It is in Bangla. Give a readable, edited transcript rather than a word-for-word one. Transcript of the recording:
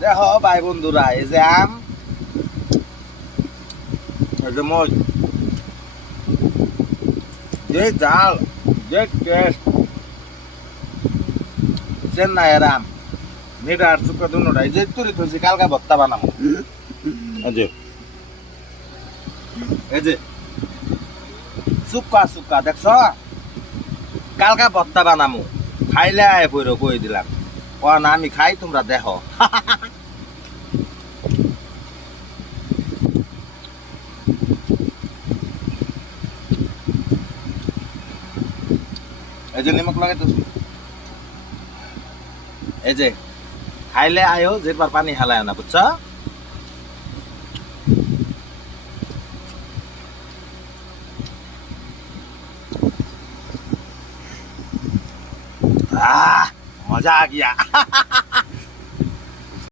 দেখো ভাই বন্ধুরা, এই যে আম, এই যে মজ, যে জাল, যে টেস্ট, চেন্নাইয়ের আম, মিঠা আর শুকনো দুটোটা, এই যে তুরি থইছি কালকা ভর্তা বানাবো। এই যে শুকা শুকা দেখছ, কালকা ভর্তা বানামু, খাইলে আয় পইরো কই দিলাম। না আমি খাই, তোমরা দেখো। এই যে নিমক লাগাইতেছি, এই যে খাইলে আয়ো, যেবার পানি হালায় না, বুঝছ? মজা আ গিয়া।